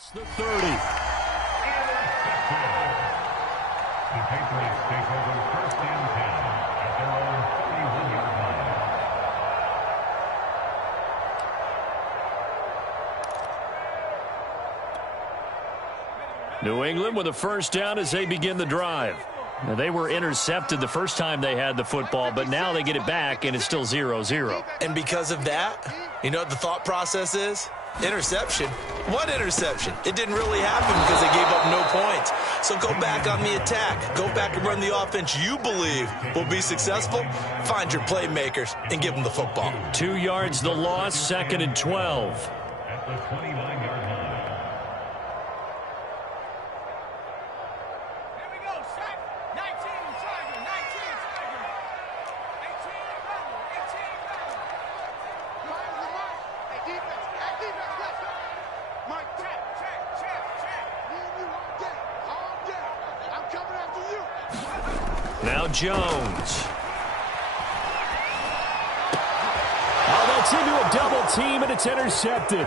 The 30. The Patriots take over 1st and 10 at their own 31-yard line. New England with a first down as they begin the drive. Now, they were intercepted the first time they had the football, but now they get it back, and it's still 0-0. And because of that, you know what the thought process is? Interception. What interception? It didn't really happen because they gave up no points. So go back on the attack. Go back and run the offense you believe will be successful. Find your playmakers and give them the football. 2 yards the loss, 2nd and 12. At the 29-yard line. Now Jones. Oh, that's into a double team, and it's intercepted.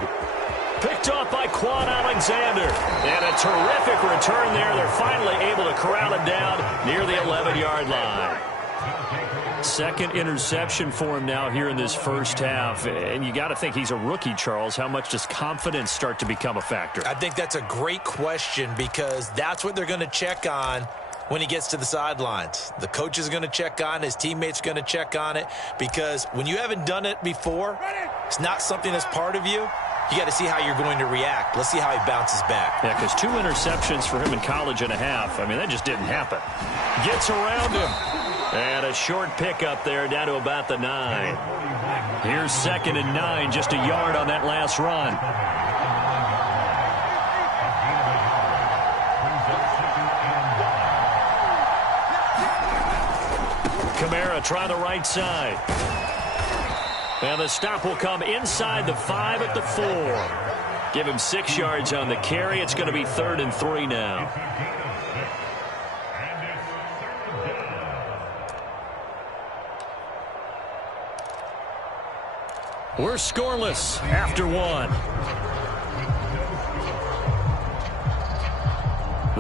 Picked off by Quan Alexander. And a terrific return there. They're finally able to corral it down near the 11-yard line. Second interception for him now here in this first half. And you got to think he's a rookie, Charles. How much does confidence start to become a factor? I think that's a great question because that's what they're going to check on when he gets to the sidelines. The coach is going to check on it. His teammates are going to check on it because when you haven't done it before, it's not something that's part of you. You got to see how you're going to react. Let's see how he bounces back. Yeah, because 2 interceptions for him in college and a half. I mean, that just didn't happen. Gets around him. And a short pickup there down to about the 9. Here's 2nd and 9, just a yard on that last run. Kamara try the right side. And the stop will come inside the 5 at the 4. Give him 6 yards on the carry. It's going to be 3rd and 3 now. We're scoreless after 1.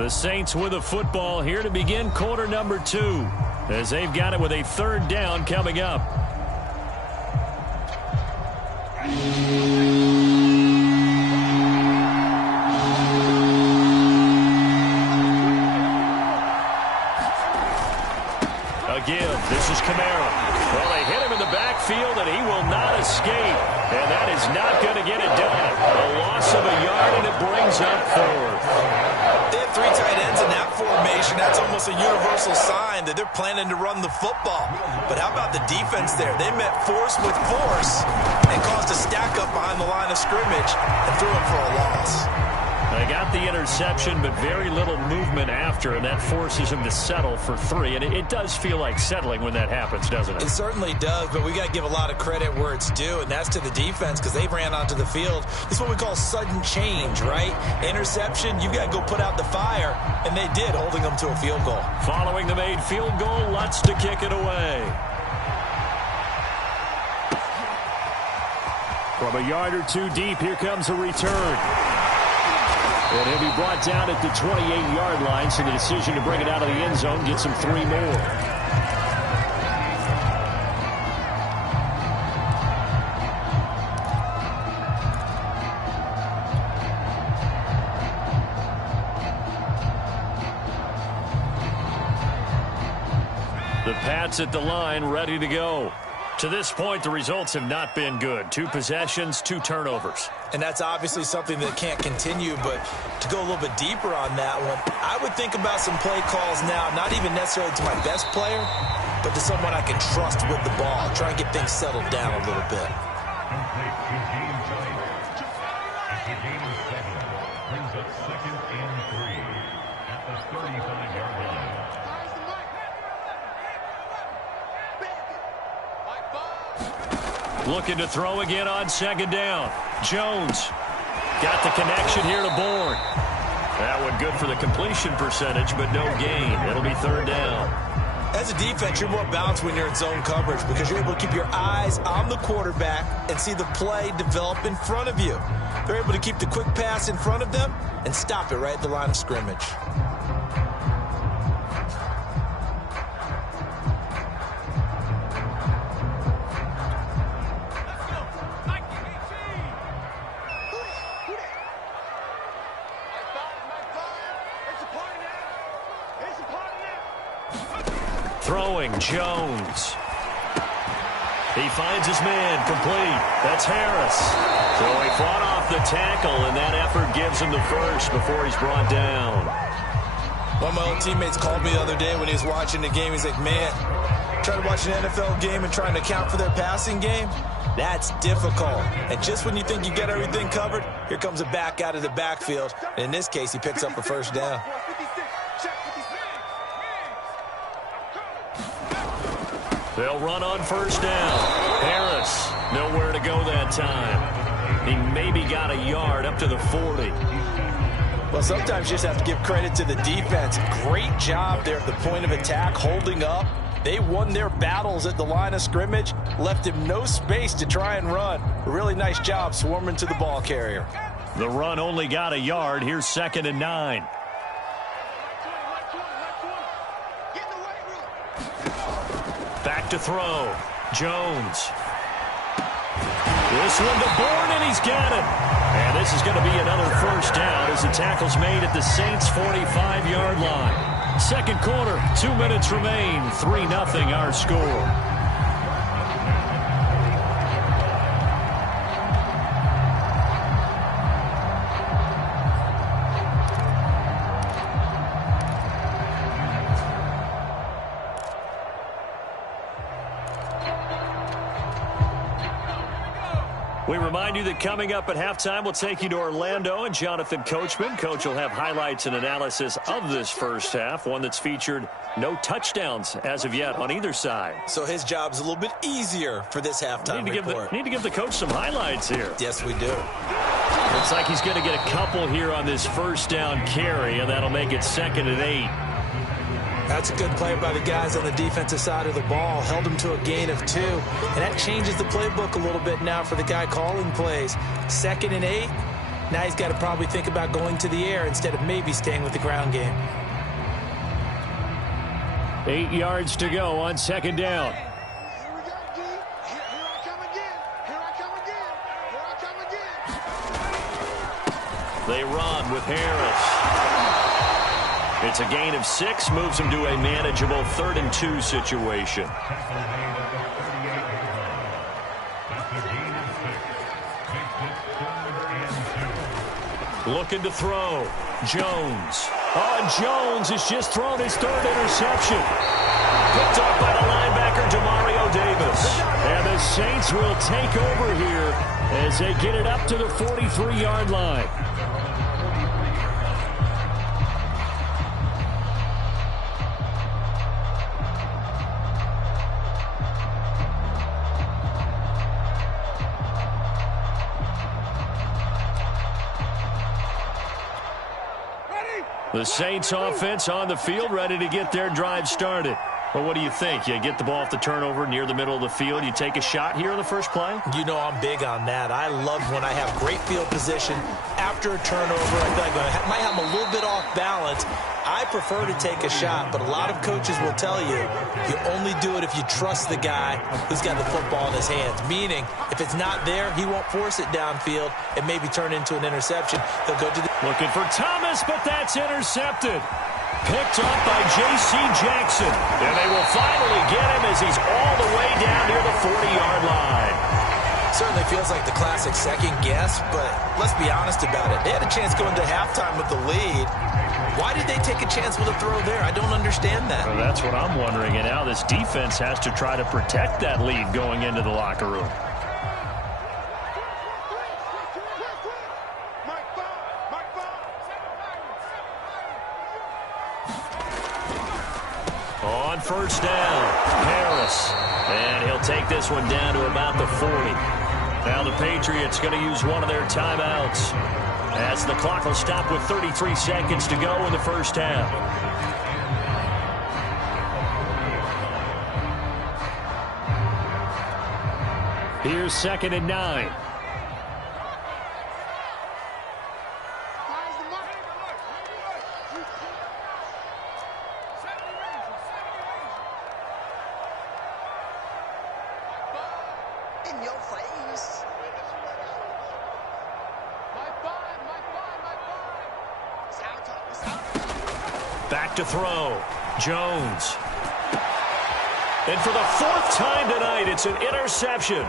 The Saints with a football here to begin quarter number 2. As they've got it with a 3rd down coming up. A give. This is Kamara. Well, they hit him in the backfield, and he will not escape. And that is not going to get it done. A loss of a yard, and it brings up 4th. They have 3 tight ends in that formation. That's almost a universal sign that they're planning to run the football. But how about the defense there? They met force with force and caused a stack up behind the line of scrimmage and threw it for a loss. They got the interception, but very little movement after, and that forces him to settle for 3. And it does feel like settling when that happens, doesn't it? It certainly does, but we got to give a lot of credit where it's due, and that's to the defense because they ran onto the field. This is what we call sudden change, right? Interception, you got to go put out the fire, and they did, holding them to a field goal. Following the made field goal, Lutz to kick it away. From a yard or 2 deep, here comes a return. And he'll be brought down at the 28-yard line, so the decision to bring it out of the end zone gets him 3 more. The Pats at the line, ready to go. To this point, the results have not been good. 2 possessions, 2 turnovers. And that's obviously something that can't continue, but to go a little bit deeper on that one, I would think about some play calls now, not even necessarily to my best player, but to someone I can trust with the ball. Try and get things settled down a little bit. Brings up 2nd and 3 at the 35-yard line. Looking to throw again on 2nd down. Jones got the connection here to Bourne. That one good for the completion percentage, but no gain. It'll be 3rd down. As a defense, you're more balanced when you're in zone coverage because you're able to keep your eyes on the quarterback and see the play develop in front of you. They're able to keep the quick pass in front of them and stop it right at the line of scrimmage. Throwing, Jones. He finds his man, complete. That's Harris. So he fought off the tackle, and that effort gives him the first before he's brought down. One of my old teammates called me the other day when he was watching the game. He's like, man, trying to watch an NFL game and trying to account for their passing game, that's difficult. And just when you think you get everything covered, here comes a back out of the backfield. And in this case, he picks up a first down. They'll run on first down. Harris, nowhere to go that time. He maybe got a yard up to the 40. Well, sometimes you just have to give credit to the defense. Great job there at the point of attack, holding up. They won their battles at the line of scrimmage, left him no space to try and run. A really nice job swarming to the ball carrier. The run only got a yard. Here's 2nd and 9. Back to throw. Jones. This one to Bourne, and he's got it. And this is going to be another first down as the tackle's made at the Saints' 45-yard line. Second quarter, 2 minutes remain. 3-0 our score. We remind you that coming up at halftime, we'll take you to Orlando and Jonathan Coachman. Coach will have highlights and analysis of this first half, one that's featured no touchdowns as of yet on either side. So his job's a little bit easier for this halftime report. Need to give the coach some highlights here. Yes, we do. Looks like he's going to get a couple here on this first down carry, and that'll make it 2nd and 8. That's a good play by the guys on the defensive side of the ball. Held him to a gain of 2. And that changes the playbook a little bit now for the guy calling plays. 2nd and 8. Now he's got to probably think about going to the air instead of maybe staying with the ground game. 8 yards to go on 2nd down. They run with Harris. It's a gain of 6, moves him to a manageable 3rd and 2 situation. Looking to throw. Jones. Oh, and Jones has just thrown his 3rd interception. Picked off by the linebacker, Demario Davis. And the Saints will take over here as they get it up to the 43-yard line. The Saints offense on the field, ready to get their drive started. Well, what do you think? You get the ball off the turnover near the middle of the field. You take a shot here on the first play? You know I'm big on that. I love when I have great field position after a turnover. I feel like I might have a little bit off balance. I prefer to take a shot, but a lot of coaches will tell you you only do it if you trust the guy who's got the football in his hands. Meaning, if it's not there, he won't force it downfield and maybe turn into an interception. He'll go to the... Looking for Thomas, but that's intercepted. Picked up by J.C. Jackson. And they will finally get him as he's all the way down near the 40-yard line. Certainly feels like the classic second guess, but let's be honest about it. They had a chance going to halftime with the lead. Why did they take a chance with a throw there? I don't understand that. Well, that's what I'm wondering. And now this defense has to try to protect that lead going into the locker room. On first down, Harris. And he'll take this one down to about the 40. Now the Patriots going to use one of their timeouts as the clock will stop with 33 seconds to go in the first half. Here's 2nd and 9. In your face. Back to throw. Jones. And for the 4th time tonight, it's an interception.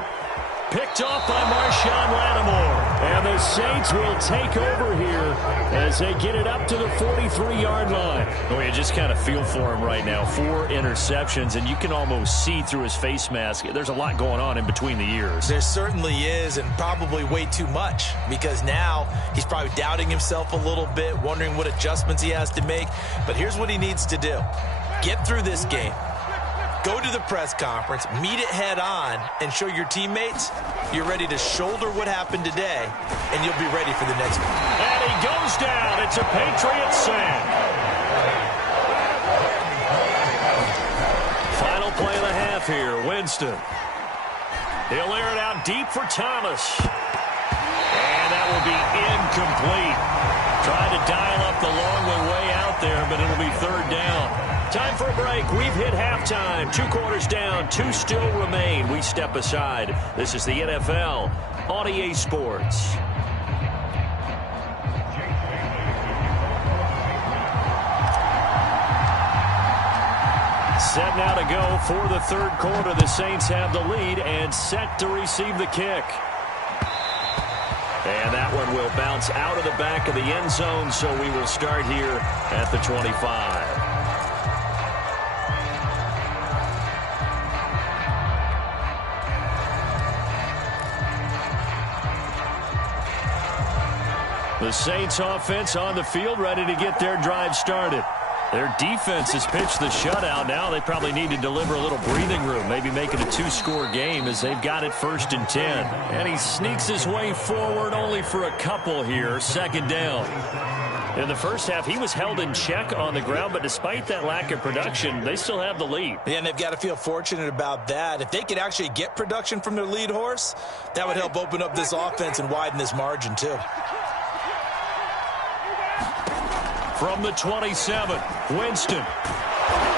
Picked off by Marshawn Lattimore. And the Saints will take over here as they get it up to the 43-yard line. Oh, you just kind of feel for him right now. 4 interceptions, and you can almost see through his face mask. There's a lot going on in between the ears. There certainly is, and probably way too much, because now he's probably doubting himself a little bit, wondering what adjustments he has to make. But here's what he needs to do. Get through this game. Go to the press conference, meet it head on, and show your teammates you're ready to shoulder what happened today, and you'll be ready for the next one. And he goes down. It's a Patriots sack. Final play of the half here. Winston. He'll air it out deep for Thomas. And that will be incomplete. Tried to dial up the long way out there, but it'll be 3rd down. Time for a break. We've hit halftime. 2 quarters down. 2 still remain. We step aside. This is the NFL on EA Sports. Set now to go for the 3rd quarter. The Saints have the lead and set to receive the kick. And that one will bounce out of the back of the end zone, so we will start here at the 25. The Saints offense on the field, ready to get their drive started. Their defense has pitched the shutout. Now they probably need to deliver a little breathing room, maybe make it a 2-score game as they've got it 1st and 10. And he sneaks his way forward only for a couple here, 2nd down. In the first half, he was held in check on the ground, but despite that lack of production, they still have the lead. Yeah, and they've got to feel fortunate about that. If they could actually get production from their lead horse, that would help open up this offense and widen this margin too. From the 27, Winston.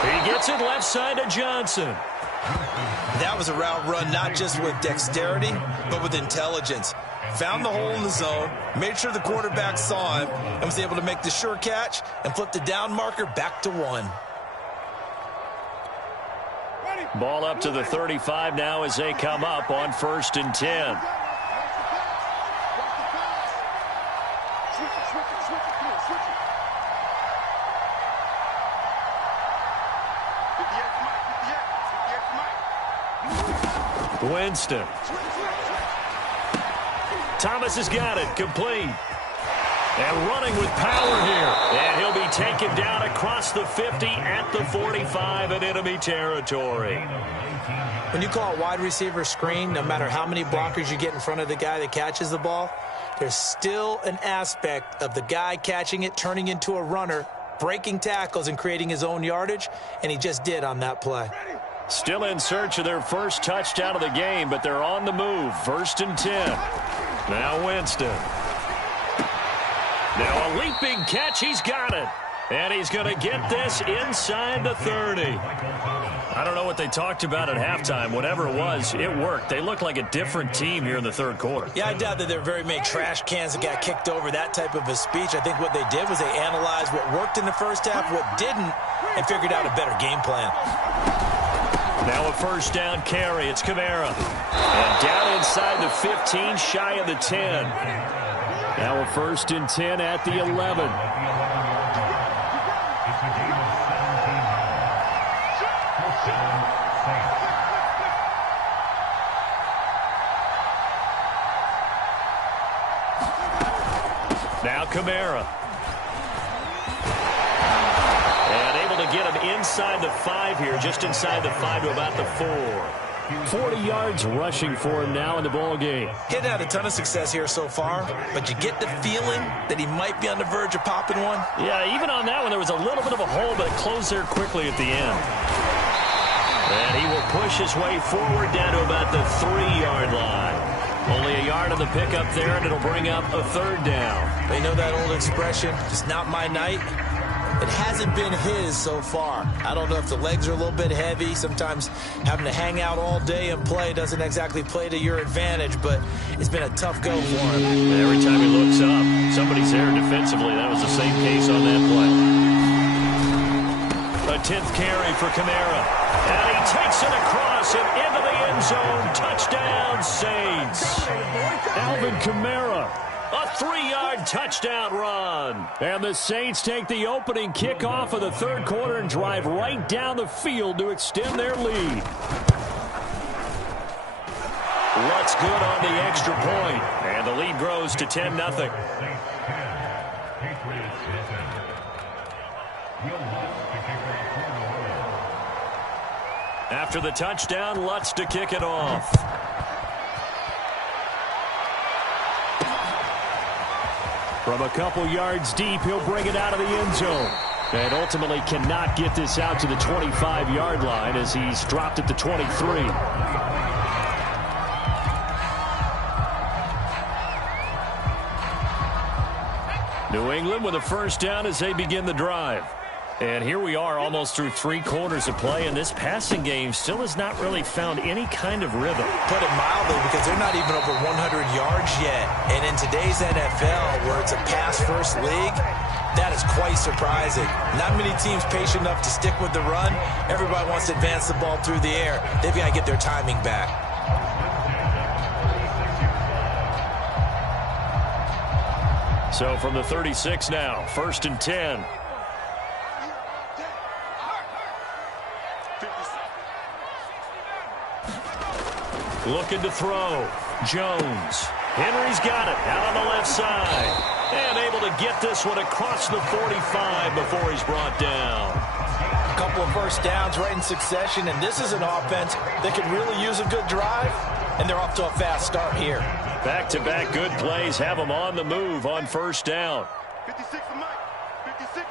He gets it left side to Johnson. That was a route run not just with dexterity, but with intelligence. Found the hole in the zone, made sure the quarterback saw him, and was able to make the sure catch and flip the down marker back to 1. Ball up to the 35 now as they come up on 1st and 10. Winston. Thomas has got it. Complete. And running with power here. And he'll be taken down across the 50 at the 45 in enemy territory. When you call a wide receiver screen, no matter how many blockers you get in front of the guy that catches the ball, there's still an aspect of the guy catching it, turning into a runner, breaking tackles and creating his own yardage, and he just did on that play. Still in search of their first touchdown of the game, but they're on the move. 1st and 10. Now Winston. Now a leaping catch. He's got it. And he's going to get this inside the 30. I don't know what they talked about at halftime. Whatever it was, it worked. They look like a different team here in the 3rd quarter. Yeah, I doubt that there are very many trash cans that got kicked over, that type of a speech. I think what they did was they analyzed what worked in the first half, what didn't, and figured out a better game plan. Now a 1st down carry. It's Kamara. And down inside the 15, shy of the 10. Now a 1st and 10 at the 11. Now Kamara. And able to get him inside the 5 here, just inside the 5 to about the 4. 40 yards rushing for him now in the ball game. He hadn't had a ton of success here so far, but you get the feeling that he might be on the verge of popping one. Yeah, even on that one, there was a little bit of a hole, but it closed there quickly at the end. And he will push his way forward down to about the 3-yard line. Only a yard on the pickup there, and it'll bring up a 3rd down. They know that old expression, just not my night. It hasn't been his so far. I don't know if the legs are a little bit heavy. Sometimes having to hang out all day and play doesn't exactly play to your advantage, but it's been a tough go for him. And every time he looks up, somebody's there defensively. That was the same case on that play. A 10th carry for Kamara. And he takes it across and into the end zone. Touchdown, Saints. Alvin Kamara. A 3-yard touchdown run. And the Saints take the opening kickoff of the 3rd quarter and drive right down the field to extend their lead. Lutz good on the extra point. And the lead grows to 10-0. After the touchdown, Lutz to kick it off. From a couple yards deep, he'll bring it out of the end zone. And ultimately cannot get this out to the 25-yard line as he's dropped at the 23. New England with a 1st down as they begin the drive. And here we are almost through 3 quarters of play, and this passing game still has not really found any kind of rhythm. Put it mildly, because they're not even over 100 yards yet. And in today's NFL, where it's a pass-first league, that is quite surprising. Not many teams patient enough to stick with the run. Everybody wants to advance the ball through the air. They've got to get their timing back. So from the 36 now, 1st and 10. Looking to throw. Jones. Henry's got it out on the left side. And able to get this one across the 45 before he's brought down. A couple of 1st downs right in succession, and this is an offense that could really use a good drive, and they're off to a fast start here. Back-to-back good plays have them on the move on 1st down. 56 for Mike. 56.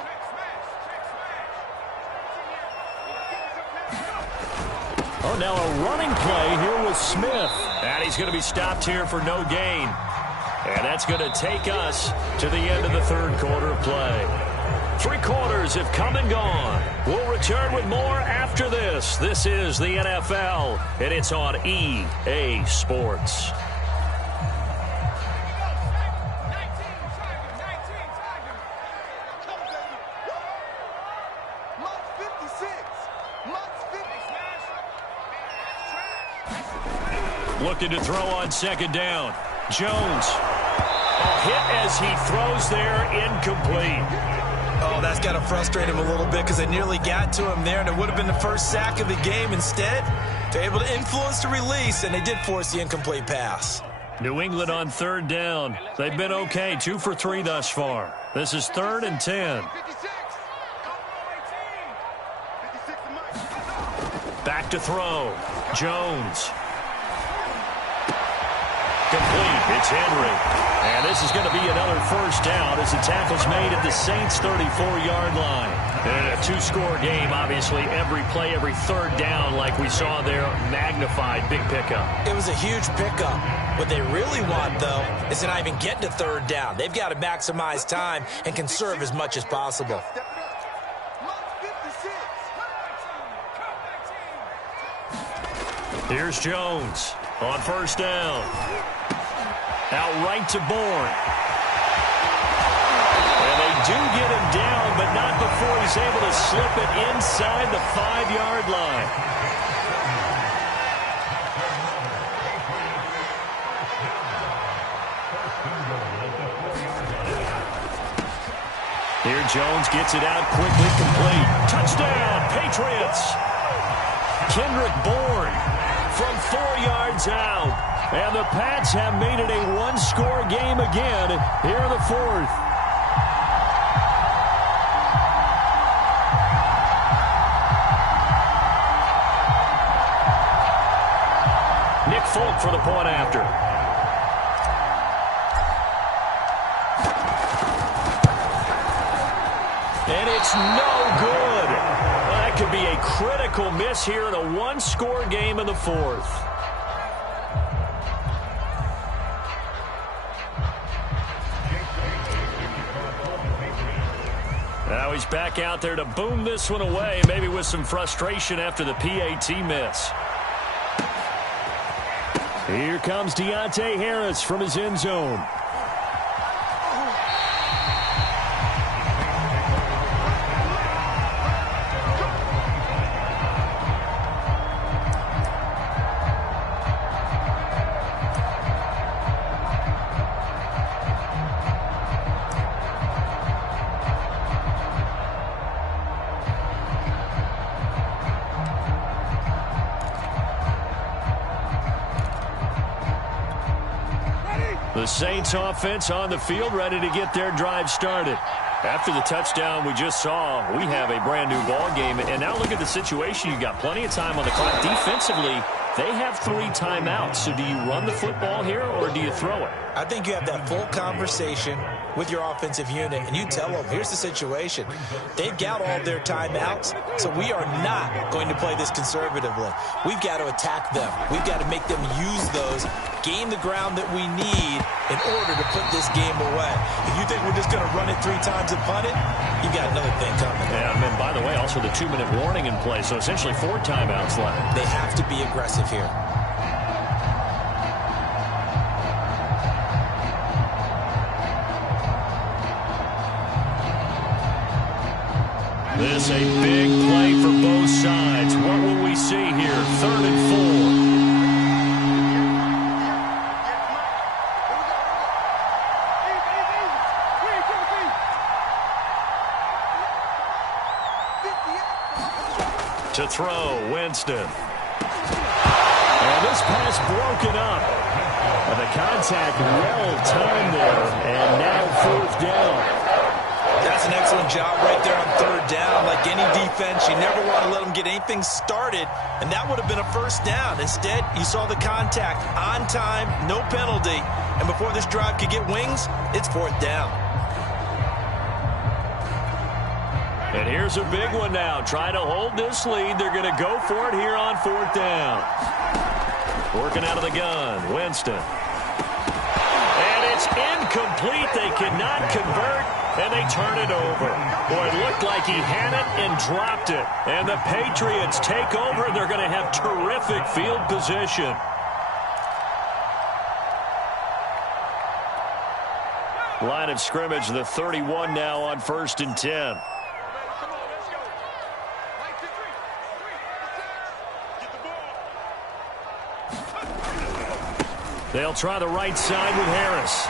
Oh, now a running play here with Smith. And he's going to be stopped here for no gain. And that's going to take us to the end of the 3rd quarter of play. 3 quarters have come and gone. We'll return with more after this. This is the NFL, and it's on EA Sports. Looking to throw on 2nd down. Jones. A hit as he throws there, incomplete. Oh, that's got to frustrate him a little bit because they nearly got to him there, and it would have been the first sack of the game. Instead, they're able to influence the release, and they did force the incomplete pass. New England on 3rd down. They've been okay, 2 for 3 thus far. This is 3rd and 10. Back to throw. Jones. Complete. It's Henry. And this is going to be another 1st down as the tackle's made at the Saints' 34-yard line. And a 2-score game, obviously, every play, every 3rd down, like we saw there, magnified, big pickup. It was a huge pickup. What they really want, though, is to not even get to 3rd down. They've got to maximize time and conserve as much as possible. Here's Jones on 1st down. Out right to Bourne. And they do get him down, but not before he's able to slip it inside the 5-yard line. Here Jones gets it out quickly, complete. Touchdown, Patriots. Kendrick Bourne from 4 yards out. And the Pats have made it a 1-score game again here in the 4th. Nick Folk for the point after. And it's no good. Well, that That could be a critical miss here in a one-score game in the fourth. Now he's back out there to boom this one away, maybe with some frustration after the PAT miss. Here comes Deontay Harris from his end zone. The Saints offense on the field, ready to get their drive started. After the touchdown we just saw, we have a brand new ball game. And now look at the situation. You've got plenty of time on the clock. Defensively, they have 3 timeouts. So do you run the football here or do you throw it? I think you have that full conversation with your offensive unit, and you tell them, here's the situation. They've got all their timeouts, so we are not going to play this conservatively. We've got to attack them. We've got to make them use those, gain the ground that we need in order to put this game away. If you think we're just going to run it 3 times and punt it, you got another thing coming. Yeah, and then, by the way, also the 2-minute warning in play, so essentially 4 timeouts left. They have to be aggressive here. This a big play for both sides. What will we see here? 3rd and 4. To throw, Winston. And this pass broken up. And the contact well timed there. And now 4th down. That's an excellent job right there on 3rd down. Like any defense, you never want to let them get anything started, and that would have been a 1st down. Instead, you saw the contact on time, no penalty, and before this drive could get wings, it's 4th down. And here's a big one now. Trying to hold this lead. They're going to go for it here on 4th down. Working out of the gun, Winston. And it's incomplete. They cannot convert. And they turn it over. Boy, it looked like he had it and dropped it. And the Patriots take over. They're going to have terrific field position. Line of scrimmage, the 31 now on 1st and 10. They'll try the right side with Harris.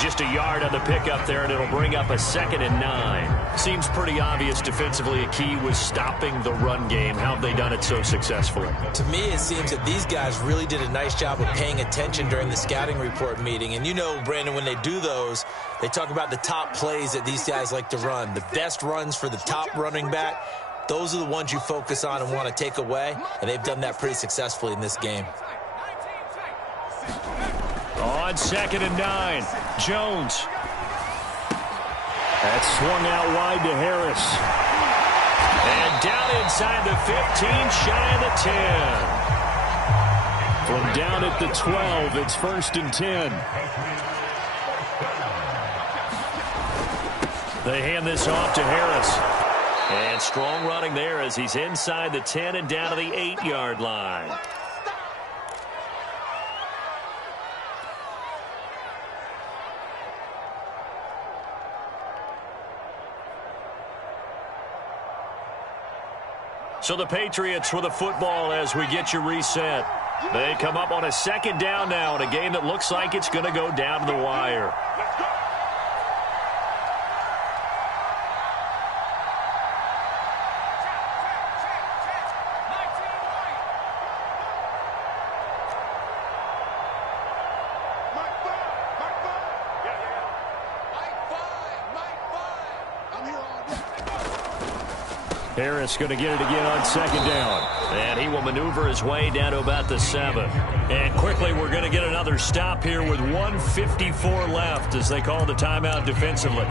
Just a yard on the pickup there, and it'll bring up a 2nd and 9. Seems pretty obvious defensively a key was stopping the run game. How have they done it so successfully? To me, it seems that these guys really did a nice job of paying attention during the scouting report meeting. And you know, Brandon, when they do those, they talk about the top plays that these guys like to run. The best runs for the top running back, those are the ones you focus on and want to take away. And they've done that pretty successfully in this game. On 2nd and 9, Jones. That's swung out wide to Harris. And down inside the 15, shy of the 10. From down at the 12, it's 1st and 10. They hand this off to Harris. And strong running there as he's inside the 10 and down to the 8-yard line. So the Patriots with the football as we get you reset. They come up on a 2nd down now in a game that looks like it's going to go down to the wire. Harris going to get it again on 2nd down. And he will maneuver his way down to about the 7. And quickly we're going to get another stop here with 1:54 left as they call the timeout defensively.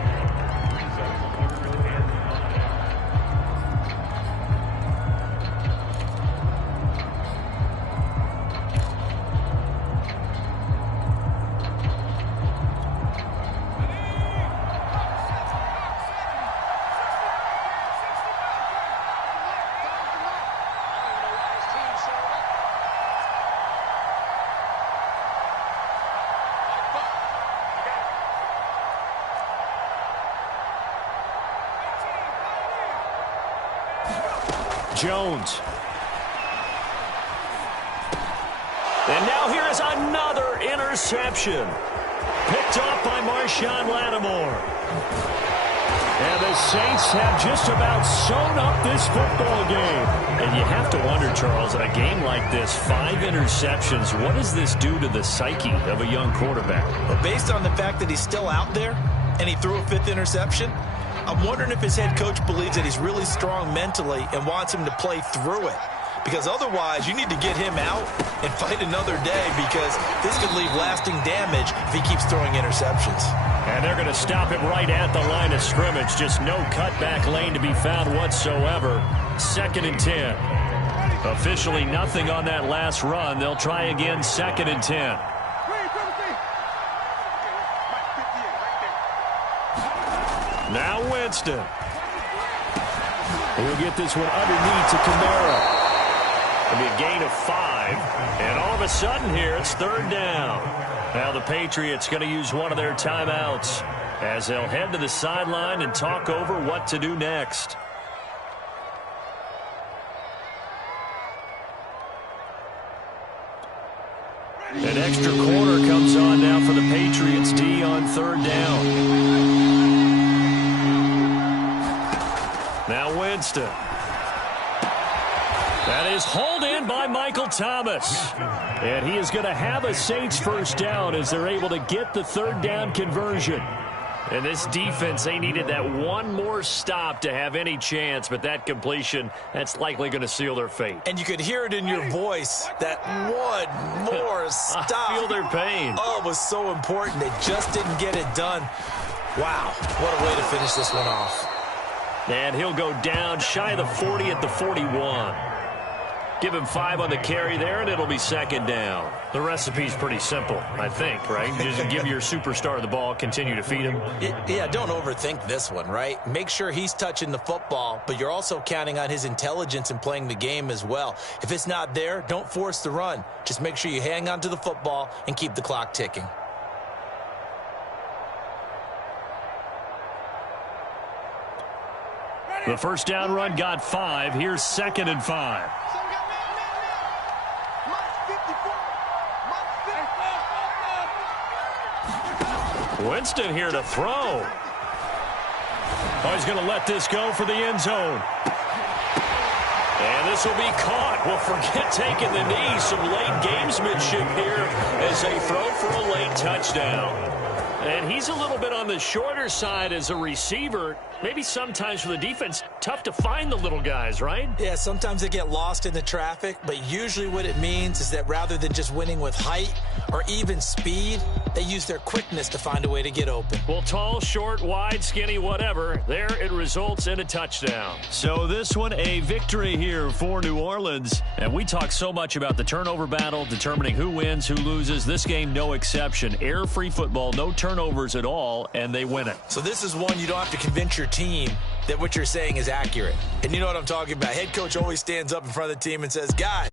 Jones. And now here is another interception. Picked off by Marshawn Lattimore. And the Saints have just about sewn up this football game. And you have to wonder, Charles, a game like this, 5 interceptions, what does this do to the psyche of a young quarterback? Well, based on the fact that he's still out there and he threw a 5th interception, I'm wondering if his head coach believes that he's really strong mentally and wants him to play through it. Because otherwise, you need to get him out and fight another day, because this could leave lasting damage if he keeps throwing interceptions. And they're going to stop him right at the line of scrimmage. Just no cutback lane to be found whatsoever. 2nd and 10. Officially nothing on that last run. They'll try again, 2nd and 10. Now Winston. He'll get this one underneath to Kamara. It'll be a gain of 5. And all of a sudden here, it's 3rd down. Now the Patriots going to use one of their timeouts as they'll head to the sideline and talk over what to do next. An extra quarter comes on now for the Patriots D on 3rd down. Now Winston. That is hauled in by Michael Thomas. And he is going to have a Saints 1st down as they're able to get the 3rd down conversion. And this defense, they needed that one more stop to have any chance, but that completion, that's likely going to seal their fate. And you could hear it in your voice, that one more stop. I feel their pain. Oh, it was so important. They just didn't get it done. Wow, what a way to finish this one off. And he'll go down shy of the 40 at the 41. Give him 5 on the carry there, and it'll be 2nd down. The recipe's pretty simple, I think, right? Just give your superstar the ball, continue to feed him. Yeah, don't overthink this one, right? Make sure he's touching the football, but you're also counting on his intelligence in playing the game as well. If it's not there, don't force the run. Just make sure you hang on to the football and keep the clock ticking. The 1st down run got 5. Here's 2nd and 5. Winston here to throw. Oh, he's going to let this go for the end zone. And this will be caught. Well, forget taking the knee. Some late gamesmanship here as they throw for a late touchdown. And he's a little bit on the shorter side as a receiver. Maybe sometimes for the defense, tough to find the little guys, right? Yeah, sometimes they get lost in the traffic, but usually what it means is that rather than just winning with height or even speed, they use their quickness to find a way to get open. Well, tall, short, wide, skinny, whatever, there it results in a touchdown. So this one, a victory here for New Orleans. And we talk so much about the turnover battle, determining who wins, who loses. This game, no exception. Air-free football, no turnovers at all, and they win it. So this is one you don't have to convince your team that what you're saying is accurate. And you know what I'm talking about. Head coach always stands up in front of the team and says, guys,